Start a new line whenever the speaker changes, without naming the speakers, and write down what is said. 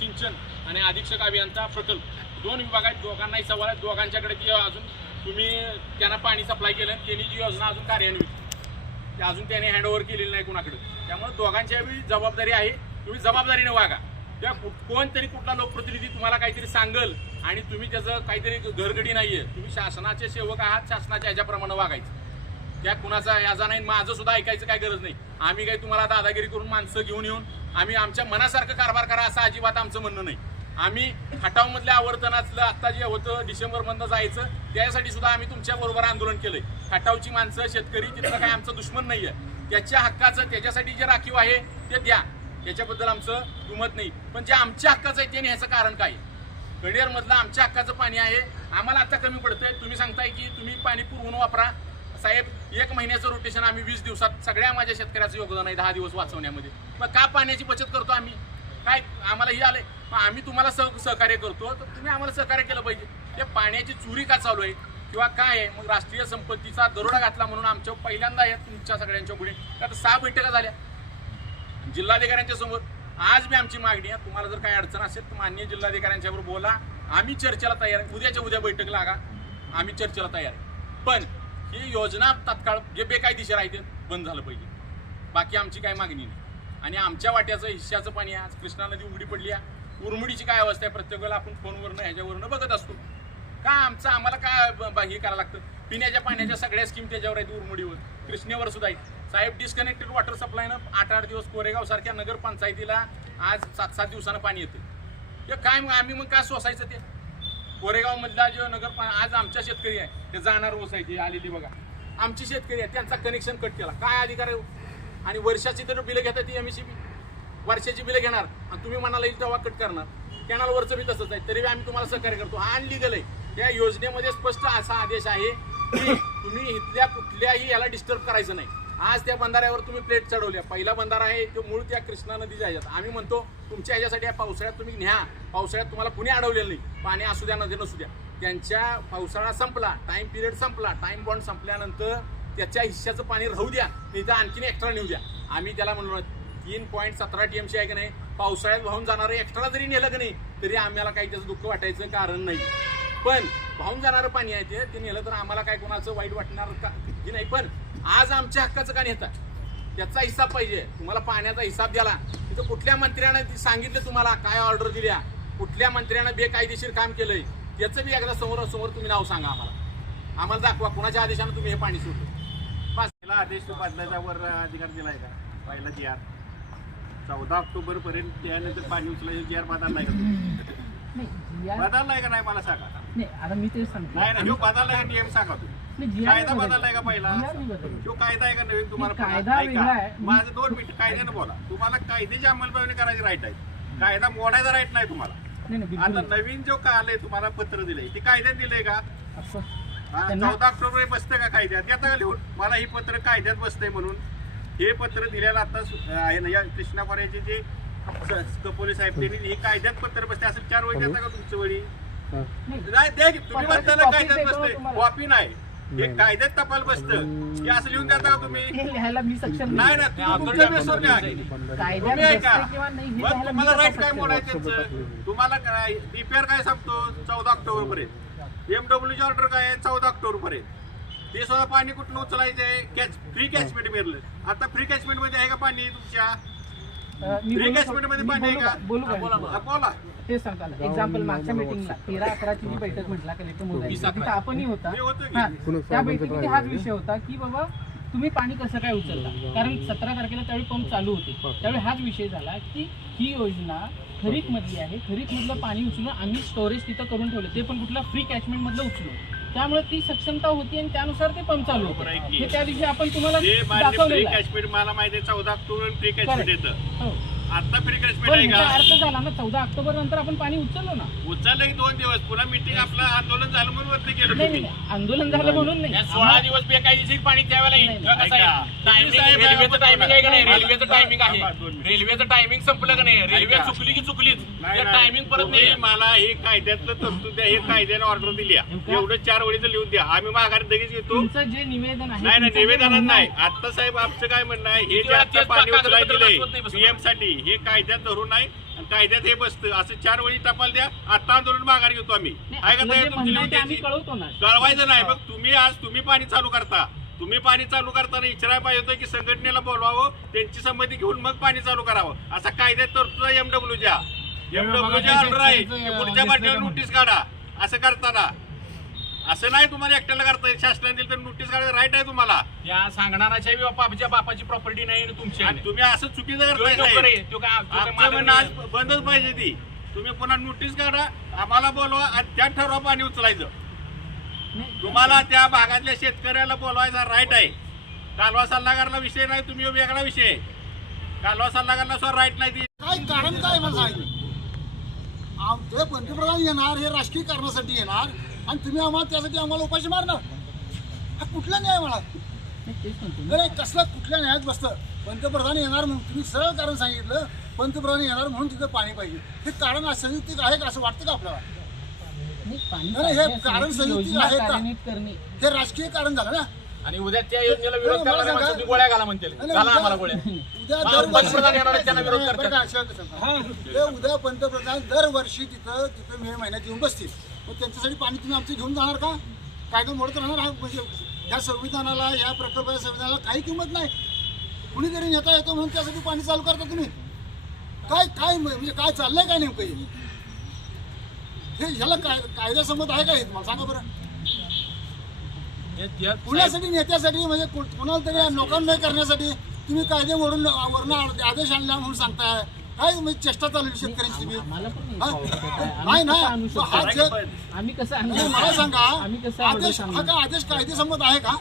सिंचन आणि अधीक्षक अभियंता प्रकल्प. दोन विभाग आहेत दोघांनाही सवाल आहेत. दोघांच्याकडे ती अजून तुम्ही त्यांना पाणी सप्लाय केलं आणि त्यांनी ती योजना अजून कार्यान्वित ते अजून त्याने हँडओव्हर केलेली नाही कुणाकडे. त्यामुळे दोघांच्या जबाबदारी आहे. तुम्ही जबाबदारीने वागा. किंवा कोणतरी कुठला लोकप्रतिनिधी तुम्हाला काहीतरी सांगल आणि तुम्ही त्याचं काहीतरी घरगडी नाही आहे तुम्ही शासनाचे सेवक आहात शासनाच्या ह्याच्याप्रमाणे वागायचं. त्या कुणाचा याचा नाही माझं सुद्धा ऐकायचं काय गरज नाही. आम्ही काही तुम्हाला दादागिरी करून माणसं घेऊन येऊन आम्ही आमच्या मनासारखं कारभार करा असं अजिबात आमचं म्हणणं नाही. आम्ही खटावमधल्या आवर्तनातलं आत्ता जे होतं डिसेंबरमधनं जायचं त्यासाठी सुद्धा आम्ही तुमच्याबरोबर आंदोलन केलंय. खटावची माणसं शेतकरी तिथलं काय आमचं दुश्मन नाहीये. त्याच्या हक्काचं त्याच्यासाठी जे राखीव आहे ते द्या. त्याच्याबद्दल आमचं दुमत नाही. पण जे आमच्या हक्काचं आहे ते ह्याचं कारण काय? गणेरमधलं आमच्या हक्काचं पाणी आहे. आम्हाला आता कमी पडतंय. तुम्ही सांगताय की तुम्ही पाणी पुरवून वापरा. साहेब एक महिन्याचं रोटेशन आम्ही वीस दिवसात सगळ्या माझ्या शेतकऱ्याचं योगदान आहे दहा दिवस वाचवण्यामध्ये. मग का पाण्याची बचत करतो आम्ही? काय आम्हाला हे आलंय? मग आम्ही तुम्हाला सह सहकार्य करतो. तर तुम्ही आम्हाला सहकार्य केलं पाहिजे. ते पाण्याची चोरी का चालू आहे? किंवा काय आहे? मग राष्ट्रीय संपत्तीचा दरोडा घातला म्हणून आमच्या पहिल्यांदा आहे तुमच्या सगळ्यांच्या पुढे. आता सहा बैठका झाल्या. जिल्हाधिकाऱ्यांच्या समोर. आज मी आमची मागणी आहे. तुम्हाला जर काही अडचण असेल तर मान्य जिल्हाधिकाऱ्यांच्या बोला. आम्ही चर्चेला तयार आहे. उद्याच्या उद्या बैठक लागा. आम्ही चर्चेला तयार आहे. पण ही योजना तात्काळ जे बेकायदेशीर आहे ते बंद झालं पाहिजे. बाकी आमची काय मागणी नाही. आणि आमच्या वाट्याचं हिश्श्याचं पाणी आहे. आज कृष्णा नदी उघडी पडली आहे. उरमुडीची काय अवस्था आहे? प्रत्येक वेळेला आपण फोनवरनं ह्याच्यावरनं बघत असतो. का आमचं आम्हाला काय हे करायला लागतं? पिण्याच्या पाण्याच्या सगळ्या स्कीम त्याच्यावर आहेत उरमुडीवर. कृष्णेवर सुद्धा आहेत. साहेब डिस्कनेक्टेड वॉटर सप्लायनं आठ आठ दिवस कोरेगाव सारख्या नगरपंचायतीला आज सात सात दिवसानं पाणी येतं. ते काय मग आम्ही मग काय सोसायचं ते? कोरेगाव मधला जो नगर आज आमच्या शेतकरी आहे ते जाणार ओसायचे आलेली बघा. आमची शेतकरी आहे त्यांचा कनेक्शन कट केला. काय अधिकार आहे? आणि वर्षाची तर बिलं घेतात ती एमएससी वर्षाची बिलं घेणार. आणि तुम्ही म्हणाला येईल तेव्हा कट करणार. कॅनल वरचं बी तसंच आहे. तरी बी आम्ही तुम्हाला सहकार्य करतो. हा अनलिगल आहे. या योजनेमध्ये स्पष्ट असा आदेश आहे की तुम्ही इथल्या कुठल्याही याला डिस्टर्ब करायचं नाही. आज त्या बंधाऱ्यावर तुम्ही प्लेट चढवल्या. पहिला बंधारा आहे तो मूळ त्या कृष्णा नदीच्या ह्याच्यात आम्ही म्हणतो तुमच्या ह्याच्यासाठी या पावसाळ्यात तुम्ही न्या. पावसाळ्यात तुम्हाला कुणी अडवलेलं नाही. पाणी असू द्या नदी नसू द्या. त्यांच्या पावसाळा संपला टाइम पिरियड संपला टाइम बॉन्ड संपल्यानंतर त्याच्या हिश्श्याचं पाणी राहू द्या नाही तर आणखीन एक्स्ट्रा नेऊ द्या. आम्ही त्याला म्हणलो तीन पॉईंट सतरा टी टीएमसी आहे की नाही? पावसाळ्यात वाहून जाणारं एक्स्ट्रा जरी नेलं की नाही तरी आम्हाला काही त्याचं दुःख वाटायचं कारण नाही. पण वाहून जाणारं पाणी आहे ते. ते नेलं तर आम्हाला काय कोणाचं वाईट वाटणार का? हे नाही. पण आज आमच्या हक्काचं का नेता त्याचा हिसाब पाहिजे. तुम्हाला पाण्याचा हिसाब द्याला. तिथं कुठल्या मंत्र्यानं ती सांगितलं तुम्हाला? काय ऑर्डर दिल्या? कुठल्या मंत्र्यानं बेकायदेशीर काम केलंय? त्याचं बी एकदा समोर समोर तुम्ही नाव सांगा आम्हाला. आम्हाला दाखवा. कुणाच्या आदेशानं तुम्ही हे पाणी सोडलं? बस.
पहिला आदेश तो बदलायचा वर अधिकार दिलाय का? पहिला जी आर. चौदा ऑक्टोबर पर्यंत त्यानंतर पाणी उचलायचं. जी आर बदललाय का? तुम्ही? बदललाय का नाही मला सांगा.
नाही आता मी तेच सांगतो.
नाही नाही ह्यो बदललाय का टीएम सांगा तुम्ही.
नाही,
कायदा बदललाय का पहिला?
GR नाही बदलला.
ह्यो कायदा आहे का नवीन तुम्हाला
नाही,
ऐका.
कायदा वेगळा आहे.
माझं दोन मिनिट कायद्यानं बोला. तुम्हाला कायद्याची अंमलबजावणी करायची राईट आहे. कायदा मोडायचा राईट नाही तुम्हाला.
नाही नाही
आता नवीन जो का आलंय तुम्हाला पत्र दिलंय. ते कायद्यात दिलंय का. हा,
त्यांना-
चौदा ऑक्टोबर बसतं का कायद्यात? येतं का लिहून मला ही पत्र कायद्यात बसतंय म्हणून. हे पत्र दिलेलं आता सु- आहे ना या कृष्णा जे स- कपोले साहेब त्यांनी हे कायद्यात पत्र बसते असं चार वेळी देता का तुमच्या वेळी
नाही,
की तुम्ही म्हणताना कायद्यात
तुम्हाला.
कॉपी नाही. हे कायद्यात टपाल बसतं. हे असं लिहून देता का तुम्ही?
हे लिहायला मी सक्षम
नाही. ना तुम्ही तुमच्या बेसवर द्या की.
कायद्यात
तुम्ही ऐका.
बसतंय किंवा नाही हे
मग
लिहायला मी
तुम्हाला राईट काय
सक्षम
मोडायचं त्यांचं? तुम्हाला काय डीपीआर काय सांगतो? चौदा ऑक्टोबर पर्यंत एमडब्ल्यूची ऑर्डर काय आहे? चौदा ऑक्टोबर पर्यंत ते सुद्धा पाणी कुठलं उचलायचं आहे कॅच फ्री कॅचमेंट मिळलं. आता फ्री कॅचमेंटमध्ये आहे का पाणी तुमच्या?
बोलू एक्झाम्पल मागच्या मिटिंगला तेरा अकराची जी बैठक म्हटला कलेक्टर मोदी तिथं आपणही होता.
होतं की?
त्या बैठकीमध्ये हाच विषय होता की बाबा तुम्ही पाणी कसं काय उचलता? कारण सतरा तारखेला त्यावेळी पंप चालू होते. त्यावेळी हाच विषय झाला की ही योजना खरीप मधली आहे. खरीप मधलं पाणी उचलून आम्ही स्टोरेज तिथं करून ठेवलं. ते पण कुठलं फ्री कॅचमेंट मधलं उचलून. त्यामुळे ती सक्षमता होती आणि त्यानुसार ते पंप चालू
बरोबर आहे
होते
की.
हे त्या दिवशी आपण तुम्हाला
मान्य फ्री
दाखवलेलं आहे
कॅचमेंट मला माहिती आहे चौदा ऑक्टोबर फ्री
Correct.
येतं
हो.
आता फ्री कॅचमेंट
पण
आहे
ह्याचा
का
अर्थ झाला ना चौदा ऑक्टोबर नंतर आपण पाणी उचललो ना.
उचललं की दोन दिवस. पुन्हा मिटिंग आपलं आंदोलन झालं म्हणून वरती गेलो
नाही
तुम्ही
नाही. आंदोलन झालं म्हणून नाही.
या सोळा दिवस बेकायदेशीर पाणी
नाही,
कसं आहे?
ऐका.
टायमिंग
साहेब
रेल्वेचं
आपण
टायमिंग आहे का नाही. रेल्वेचं टायमिंग आहे. रेल्वेचं टायमिंग संपलं का नाही? रेल्वे
ऐका.
चुकली की चुकलीच.
नाही, नाही.
टायमिंग परत
तुम्ही
नाही.
मला हे कायद्यातलं तरतूद द्या हे कायद्याने ऑर्डर दिली आहे.
नेमकं?
एवढं चार वेळीचं लिहून द्या. आम्ही माघार लगेच येतो
तुमचं जे निवेदन आहे
नाही नाही
तुमचं जे
निवेदनात
म्हणणं
नाही.
आहे,
आता साहेब आमचं काय म्हणणं आहे? हे
किती
जे
वेळा
आता
तेच
पाणी
कागदपत्र
उचलाय
नाही
दिलंय. पीएमसाठी. हे कायद्यात धरून नाही आणि कायद्यात हे बसतं. असं चार वेळी टपाल द्या. आता आंदोलन माघार घेतो आम्ही.
नाही,
तुमची कळवायचं नाही. मग तुम्ही आज तुम्ही पाणी चालू करता. तुम्ही पाणी चालू करताना इचराय पाहिजे होतं की संघटनेला बोलवावं त्यांची संमती घेऊन मग पाणी चालू करावं. असा कायद्यात तरतूद एमडब्ल्यूच्या एमडब्ल्यूच्या ऑर्डर आहे. पुढच्या बाटलीवर नोटीस काढा. असं करताना. असं नाही तुम्हाला एकट्याला करता येत शासनाने दिलं तर नोटीस काढायचं राईट आहे तुम्हाला.
या सांगणाराच्या बी बापाच्या बापाची प्रॉपर्टी नाही आणि तुमची
आणि. तुम्ही असं चुकीचं
तो
करताय
नोकर
साहेब.
आहे, तो काय- तो काय
आमचं
मालक
म्हणणं
नाही.
आज. बंदच पाहिजे ती. तुम्ही पुन्हा नोटीस काढा आम्हाला बोलवा आणि त्यात ठरवा पाणी उचलायचं. तुम्हाला त्या भागातल्या शेतकऱ्याला बोलवायचा राईट आहे. कालवा सल्लागारला विषय नाही तुम्ही वेगळा विषय. आहे कालवा सल्लागारला सुद्धा राईट नाही ती.
काय कारण काय मला आमचे पंतप्रधान येणार हे राजकीय कारणासाठी येणार. आणि तुम्ही आम्हाला त्यासाठी आम्हाला उपाशी मारणार. हा कुठला न्याय मला.
नाही
कसला कुठल्या न्यायात बसतं? पंतप्रधान येणार म्हणून तुम्ही सरळ कारण सांगितलं पंतप्रधान येणार म्हणून तिथं पाणी पाहिजे. हे कारण संयुक्तिक आहे का असं वाटतं का आपल्याला?
नाही, पाणी
नाही, हे कारण संयुक्तिक आहे का? हे राजकीय कारण झालं ना?
आणि उद्या त्या योजनेला विरोध तुम्ही गोळ्या घाला म्हणतील.
नाही,
घाला
उद्या-
आम्हाला गोळ्या.
उद्या दरवर्षी
पंतप्रधान येणार आहेत, त्यांना विरोध
बरं
करतात.
का, शांत, शांत. ते उद्या पंतप्रधान दरवर्षी तिथं तिथं मे महिन्यात येऊन बसतील. मग त्यांच्यासाठी पाणी तुम्ही आमचं घेऊन जाणार का? कायदा मोडत राहणार हा? म्हणजे या संविधानाला या प्रकल्पाच्या संविधानाला काही किंमत नाही. कुणीतरी नेता येतो म्हणून त्यासाठी पाणी चालू करता तुम्ही. काय काय म्हणजे काय चाललंय काय नेमकं हे? हे ह्याला काय कायद्यासंमत आहे का हे? मला सांगा बरं.
हे-
कुणासाठी नेत्यासाठी म्हणजे कु- कुणाला तरी लोकांना करण्यासाठी तुम्ही कायदे मोडून वरून आदेश आणला म्हणून सांगताय. काय म्हणजे चेष्टा चालू आहे शेतकऱ्यांची तुम्ही
नाही
हा? ना?
कसं आणू
मग हा
शकतो
जे-
आम्ही कसं आणू
नाही, मला? सांगा.
आम्ही कसं
आदेश
आदेश
हा काय आदेश कायदेसंमत आहे का?